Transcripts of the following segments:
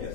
Yes.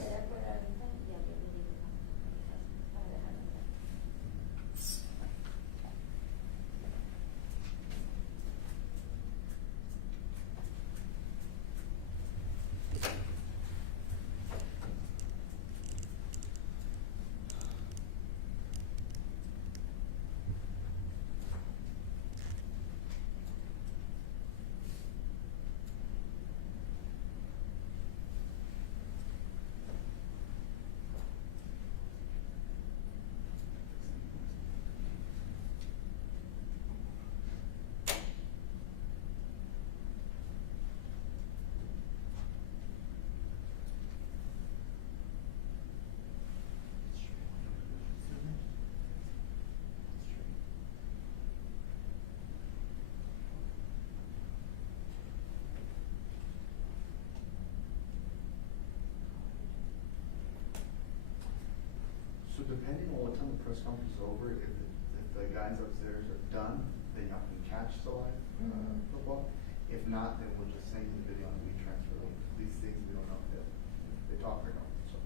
So depending on what time the press conference is over, if the guys upstairs are done, then y'all can catch the live football. If not, then we'll just send you the video and we transfer them. These things, we don't know if they talk or not, so.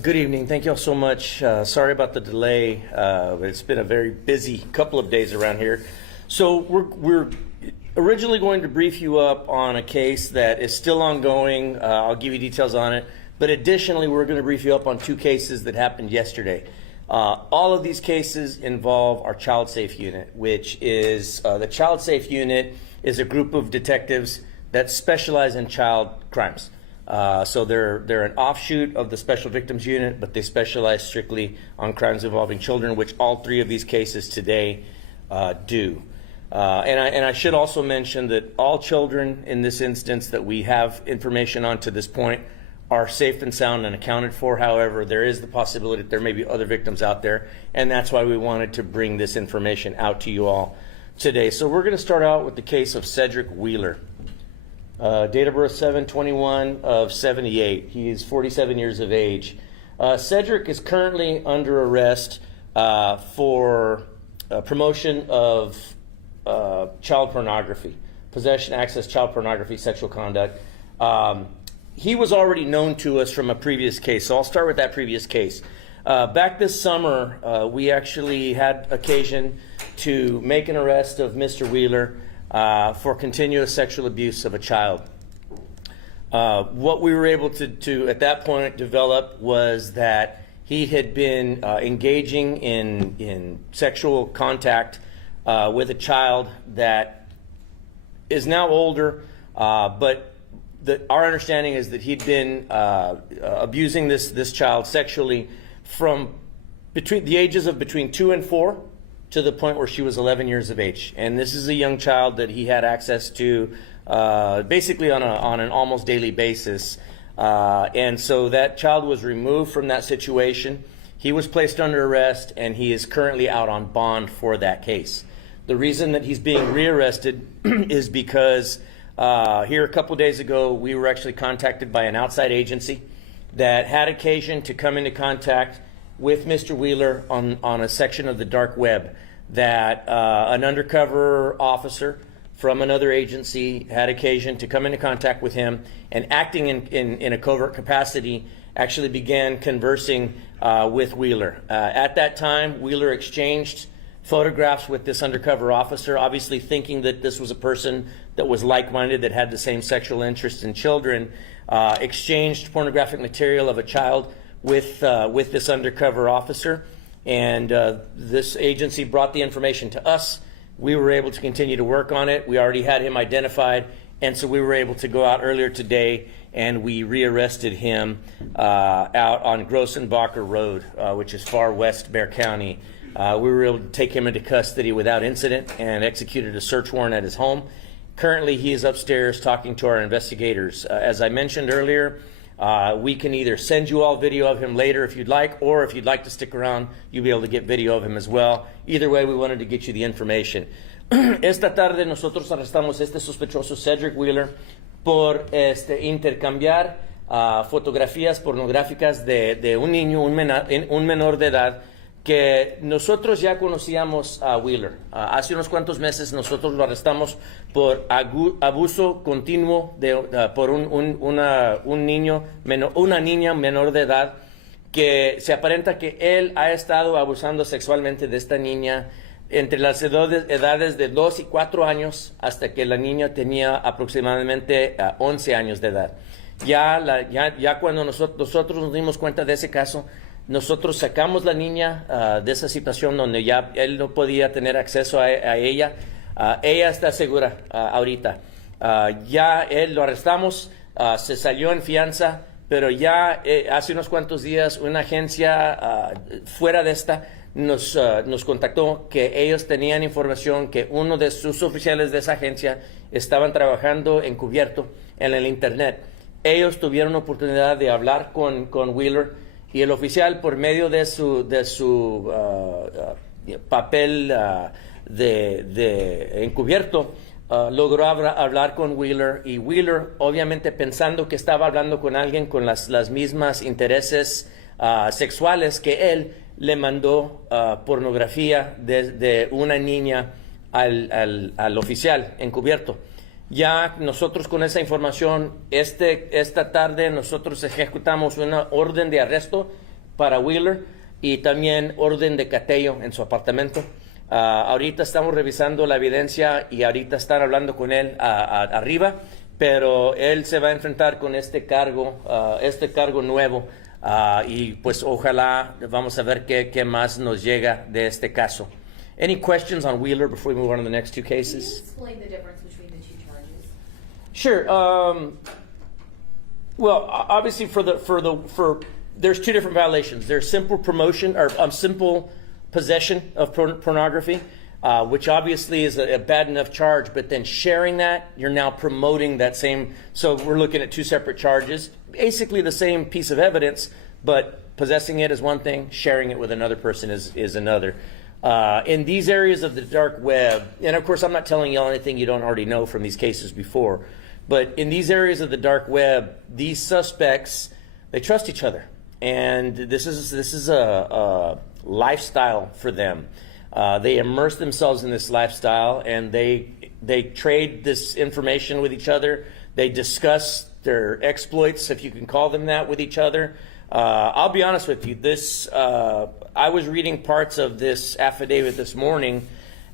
Good evening. Thank you all so much. Sorry about the delay. It's been a very busy couple of days around here. So we're originally going to brief you up on a case that is still ongoing. I'll give you details on it. But additionally, we're going to brief you up on two cases that happened yesterday. All of these cases involve our Child Safe Unit, which is the Child Safe Unit is a group of detectives that specialize in child crimes. So they're an offshoot of the Special Victims Unit, but they specialize strictly on crimes involving children, which all three of these cases today do. And I should also mention that all children in this instance that we have information on to this point are safe and sound and accounted for. However, there is the possibility that there may be other victims out there, and that's why we wanted to bring this information out to you all today. So we're going to start out with the case of Cedric Wheeler. Date of birth 7/21 of 78. He is 47 years of age. Cedric is currently under arrest for promotion of child pornography, possession, access, child pornography, sexual conduct. He was already known to us from a previous case, so I'll start with that previous case. Back this summer, we actually had occasion to make an arrest of Mr. Wheeler for continuous sexual abuse of a child. What we were able to at that point develop was that he had been engaging in sexual contact with a child that is now older, but our understanding is that he'd been abusing this child sexually from between the ages of between 2 and 4 to the point where she was 11 years of age. And this is a young child that he had access to basically on an almost daily basis. And so that child was removed from that situation. He was placed under arrest, and he is currently out on bond for that case. The reason that he's being rearrested is because here a couple days ago, we were actually contacted by an outside agency that had occasion to come into contact with Mr. Wheeler on a section of the dark web that an undercover officer from another agency had occasion to come into contact with him, and acting in a covert capacity actually began conversing with Wheeler. At that time, Wheeler exchanged photographs with this undercover officer, obviously thinking that this was a person that was like-minded, that had the same sexual interest in children, exchanged pornographic material of a child with this undercover officer, and this agency brought the information to us. We were able to continue to work on it. We already had him identified, and so we were able to go out earlier today and we rearrested him out on Grossenbacher Road, which is far west Bexar County. We were able to take him into custody without incident and executed a search warrant at his home. Currently, he is upstairs talking to our investigators. As I mentioned earlier, We can either send you all video of him later if you'd like, or if you'd like to stick around, you'll be able to get video of him as well. Either way, we wanted to get you the information. Esta tarde nosotros arrestamos a este sospechoso Cedric Wheeler por intercambiar fotografías pornográficas de un niño, un menor de edad, que nosotros ya conocíamos a Wheeler. Hace unos cuantos meses nosotros lo arrestamos por abuso continuo por una niña menor de edad, que se aparenta que él ha estado abusando sexualmente de esta niña entre las edades de 2 y 4 años hasta que la niña tenía aproximadamente 11 años de edad. Ya cuando nosotros nos dimos cuenta de ese caso, nosotros sacamos la niña de esa situación donde ya él no podía tener acceso a ella. Ella está segura ahorita. Ya él lo arrestamos, se salió en fianza, pero ya hace unos cuantos días una agencia fuera de esta nos contactó que ellos tenían información que uno de sus oficiales de esa agencia estaban trabajando encubierto en el internet. Ellos tuvieron oportunidad de hablar con Wheeler, y el oficial, por medio de su papel de encubierto, logró hablar con Wheeler, y Wheeler, obviamente pensando que estaba hablando con alguien con las mismas intereses sexuales que él, le mandó pornografía de una niña al oficial encubierto. Ya nosotros con esa información, esta tarde nosotros ejecutamos una orden de arresto para Wheeler y también orden de cateo en su apartamento. Ahorita estamos revisando la evidencia y ahorita están hablando con él arriba, pero él se va a enfrentar con este cargo nuevo, y pues ojalá vamos a ver qué más nos llega de este caso. Any questions on Wheeler before we move on to the next two cases? Can you explain the difference between the two charges? Sure. Well, obviously, there's two different violations. There's simple promotion or simple possession of pornography, which obviously is a bad enough charge. But then sharing that, you're now promoting that same. So we're looking at two separate charges, basically the same piece of evidence, but possessing it is one thing, sharing it with another person is another. In these areas of the dark web, and of course I'm not telling you anything you don't already know from these cases before, but in these areas of the dark web, these suspects, they trust each other, and this is a lifestyle for them. They immerse themselves in this lifestyle, and they trade this information with each other. They discuss their exploits, if you can call them that, with each other. I'll be honest with you. I was reading parts of this affidavit this morning,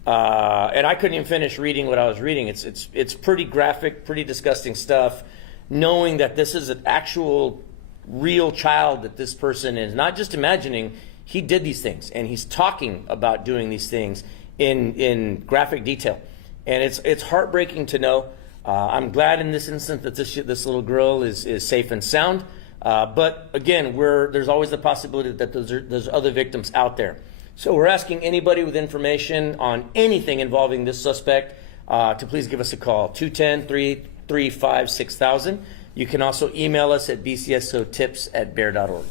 and I couldn't even finish reading what I was reading. It's pretty graphic, pretty disgusting stuff. Knowing that this is an actual, real child that this person is, not just imagining. He did these things, and he's talking about doing these things in graphic detail, and it's heartbreaking to know. I'm glad in this instance that this little girl is safe and sound. But again, there's always the possibility that there's other victims out there. So we're asking anybody with information on anything involving this suspect to please give us a call, 210-335-6000. You can also email us at bcsotips@bear.org. Was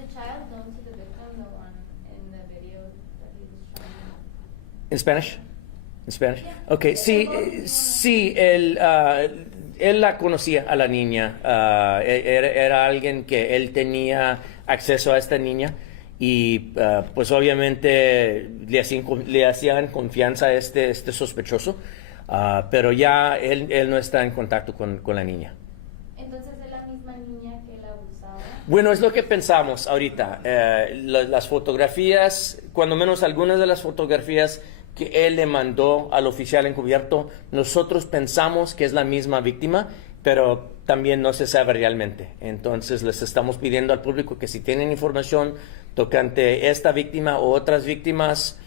the child known to the victim though in the video that he was showing? In Spanish? In Spanish? Yeah. Okay, sí, él la conocía a la niña. Era alguien que él tenía acceso a esta niña, y pues obviamente le hacían confianza a este sospechoso, pero ya él no está en contacto con la niña. Entonces es la misma niña que la abusaba. Bueno, es lo que pensamos ahorita. Las fotografías, cuando menos algunas de las fotografías que él le mandó al oficial encubierto, nosotros pensamos que es la misma víctima, pero también no se sabe realmente. Entonces les estamos pidiendo al público que si tienen información tocante esta víctima o otras víctimas,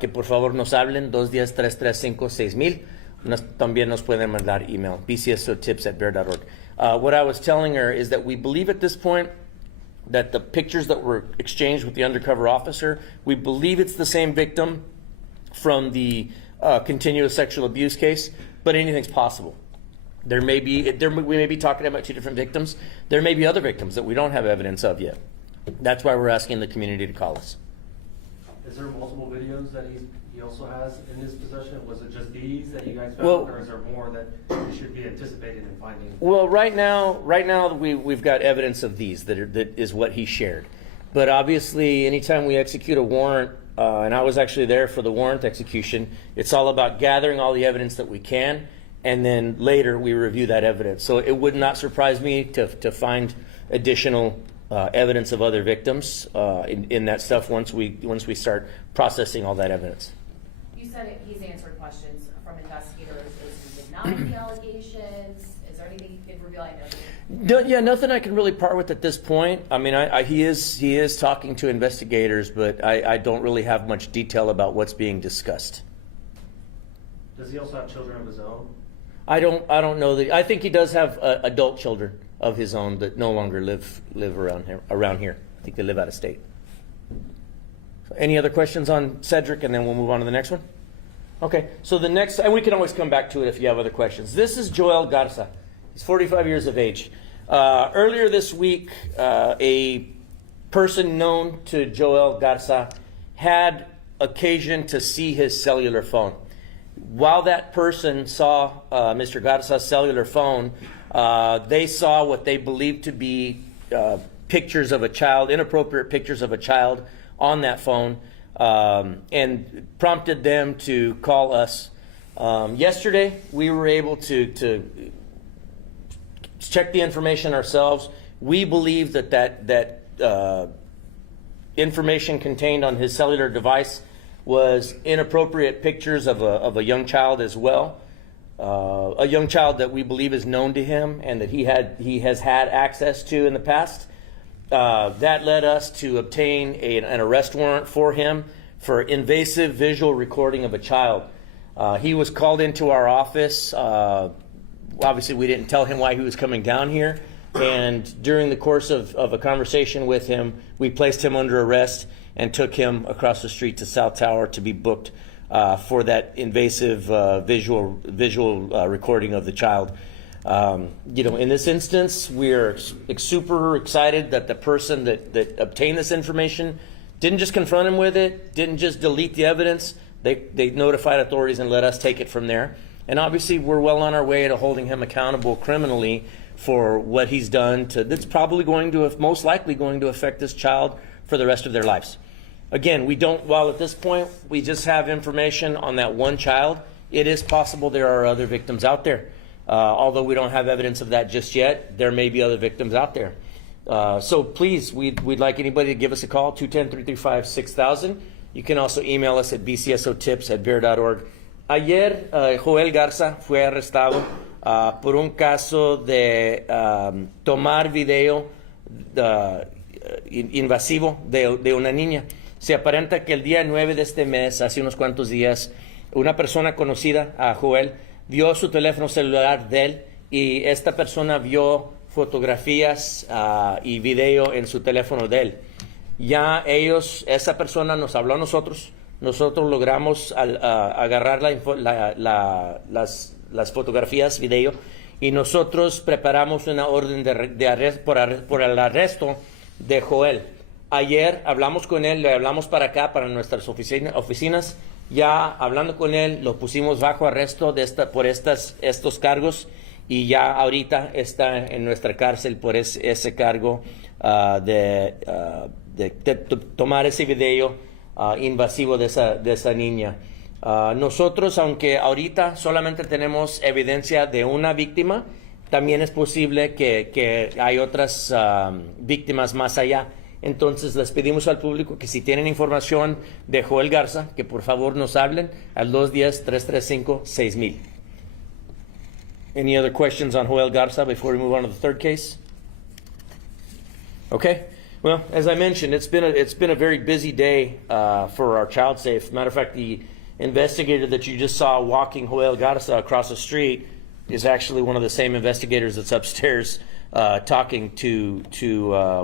que por favor nos hablen, 210-335-6000. También nos pueden mandar email, bcsotips@bear.org. What I was telling her is that we believe at this point that the pictures that were exchanged with the undercover officer, we believe it's the same victim from the continuous sexual abuse case, but anything's possible. We may be talking about 2 different victims. There may be other victims that we don't have evidence of yet. That's why we're asking the community to call us. Is there multiple videos that he also has in his possession? Was it just these that you guys found, Well, or is there more that we should be anticipating and finding? Well, right now we've got evidence of these that is what he shared. But obviously, anytime we execute a warrant, and I was actually there for the warrant execution, it's all about gathering all the evidence that we can, and then later we review that evidence. So it would not surprise me to find additional evidence of other victims in that stuff once we start processing all that evidence. You said he's answered questions from investigators. Is he denying the allegations? Is there anything you can reveal? I know. Yeah, nothing I can really part with at this point. I mean, he is talking to investigators, but I don't really have much detail about what's being discussed. Does he also have children of his own? I don't know that. I think he does have adult children of his own that no longer live around here. I think they live out of state. So any other questions on Cedric, and then we'll move on to the next one? Okay, so the next, and we can always come back to it if you have other questions. This is Joel Garza. He's 45 years of age. Earlier this week, a person known to Joel Garza had occasion to see his cellular phone. While that person saw Mr. Garza's cellular phone, they saw what they believed to be pictures of a child, inappropriate pictures of a child on that phone, and prompted them to call us. Yesterday, we were able to check the information ourselves. We believe that information contained on his cellular device was inappropriate pictures of a young child as well. A young child that we believe is known to him and that he has had access to in the past. That led us to obtain an arrest warrant for him for invasive visual recording of a child. He was called into our office. Obviously, we didn't tell him why he was coming down here. And during the course of a conversation with him, we placed him under arrest and took him across the street to South Tower to be booked for that invasive visual recording of the child. In this instance, we're super excited that the person that obtained this information didn't just confront him with it, didn't just delete the evidence. They notified authorities and let us take it from there. And obviously, we're well on our way to holding him accountable criminally for what he's done. That's probably most likely going to affect this child for the rest of their lives. Again, while at this point we just have information on that one child, it is possible there are other victims out there. Although we don't have evidence of that just yet, there may be other victims out there. So please, we'd like anybody to give us a call, 210-335-6000. You can also email us at bcsotips@bear.org. Ayer, Joel Garza fue arrestado por un caso de tomar video invasivo de una niña. Se aparenta que el día 9 de este mes, hace unos cuantos días, una persona conocida a Joel vio su teléfono celular de él y esta persona vio fotografías y video en su teléfono de él. Ya esa persona nos habló a nosotros logramos agarrar las fotografías, video, y nosotros preparamos una orden de arresto por el arresto de Joel. Ayer hablamos con él, le hablamos para acá, para nuestras oficinas. Ya hablando con él, lo pusimos bajo arresto por estos cargos y ya ahorita está en nuestra cárcel por ese cargo de tomar ese video invasivo de esa niña. Nosotros, aunque ahorita solamente tenemos evidencia de una víctima, también es posible que hay otras víctimas más allá. Entonces les pedimos al público que si tienen información de Joel Garza, que por favor nos hablen al 210-335-6000. Any other questions on Joel Garza before we move on to the third case? Okay. Well, as I mentioned, it's been a very busy day for our child safe. Matter of fact, the investigator that you just saw walking Joel Garza across the street is actually one of the same investigators that's upstairs talking to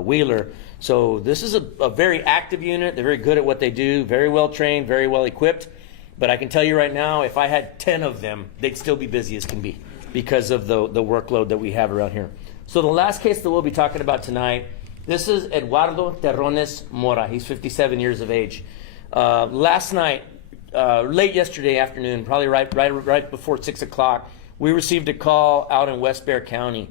Wheeler. So this is a very active unit. They're very good at what they do, very well trained, very well equipped. But I can tell you right now, if I had 10 of them, they'd still be busy as can be. because of the workload that we have around here. So the last case that we'll be talking about tonight, this is Eduardo Terrones Mora. He's 57 years of age. Last night, late yesterday afternoon, probably right before 6 o'clock, we received a call out in West Bexar County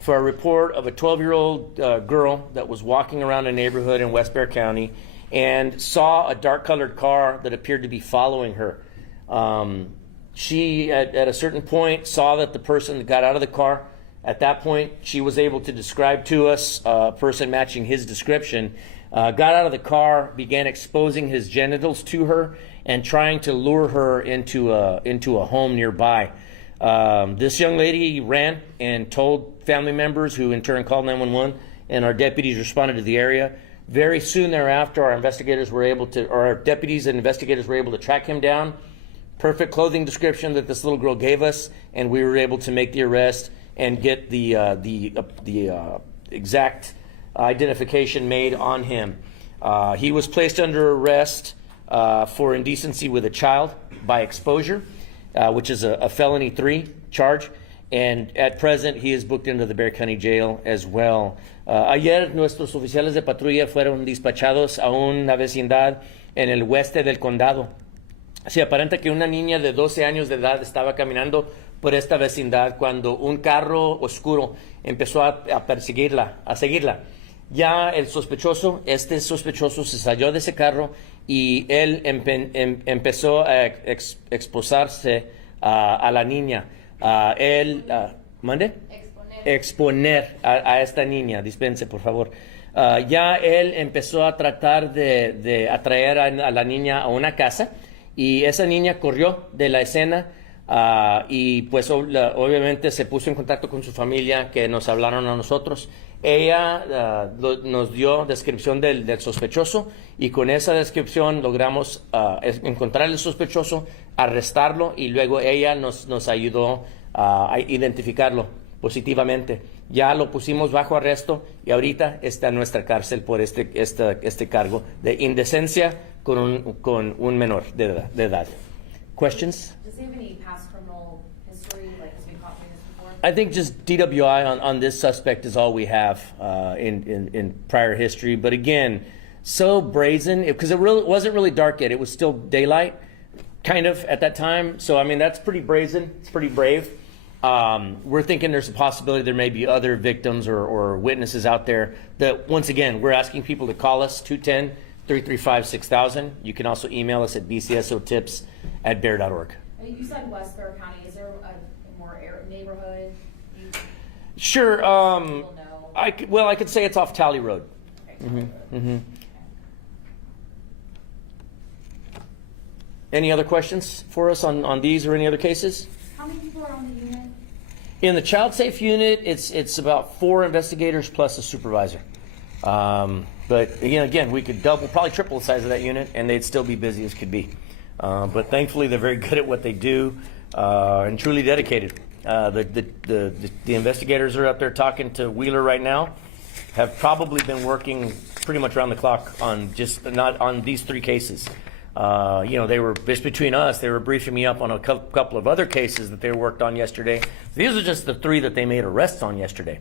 for a report of a 12-year-old girl that was walking around a neighborhood in West Bexar County and saw a dark-colored car that appeared to be following her. She, at a certain point, saw that the person got out of the car. At that point, she was able to describe to us a person matching his description, got out of the car, began exposing his genitals to her, and trying to lure her into a home nearby. This young lady ran and told family members, who in turn called 911, and our deputies responded to the area. Very soon thereafter, our deputies and investigators were able to track him down. Perfect clothing description that this little girl gave us, and we were able to make the arrest and get the exact identification made on him. He was placed under arrest for indecency with a child by exposure, which is a felony 3 charge, and at present he is booked into the Bexar County Jail as well. Ayer nuestros oficiales de patrulla fueron despachados a una vecindad en el oeste del condado. Se aparenta que una niña de 12 años de edad estaba caminando por esta vecindad cuando un carro oscuro empezó a seguirla. Ya el sospechoso se salió de ese carro y él empezó a exposarse a la niña. ¿Mande? Exponer a esta niña, dispense por favor. Ya él empezó a tratar de atraer a la niña a una casa, y esa niña corrió de la escena y pues obviamente se puso en contacto con su familia, que nos hablaron a nosotros. Ella nos dio descripción del sospechoso, y con esa descripción logramos encontrar al sospechoso, arrestarlo, y luego ella nos ayudó a identificarlo positivamente. Ya lo pusimos bajo arresto y ahorita está en nuestra cárcel por este cargo de indecencia con un menor de edad. Questions? Does he have any past criminal history, like has been caught doing this before? I think just DWI on this suspect is all we have in prior history. But again, so brazen, because it wasn't really dark yet. It was still daylight, kind of, at that time. So, I mean, that's pretty brazen. It's pretty brave. We're thinking there's a possibility there may be other victims or witnesses out there that, once again, we're asking people to call us, 210-335-6000. You can also email us at bcsotips@bear.org. You said West Bexar County. Is there a more neighborhood? Sure. People know? I could say it's off Tally Road. Okay. Any other questions for us on these or any other cases? How many people are on the unit? In the child safe unit, it's about 4 investigators plus a supervisor. But again, we could probably triple the size of that unit, and they'd still be busy as could be. But thankfully, they're very good at what they do and truly dedicated. The investigators are out there talking to Wheeler right now. Have probably been working pretty much around the clock on not on these 3 cases. They were just between us. They were briefing me up on a couple of other cases that they worked on yesterday. These are just the 3 that they made arrests on yesterday.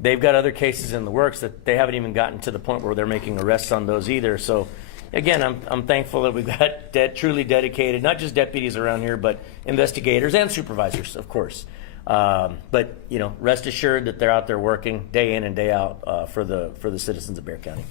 They've got other cases in the works that they haven't even gotten to the point where they're making arrests on those either. So, again, I'm thankful that we've got truly dedicated, not just deputies around here, but investigators and supervisors, of course. But rest assured that they're out there working day in and day out for the citizens of Bexar County.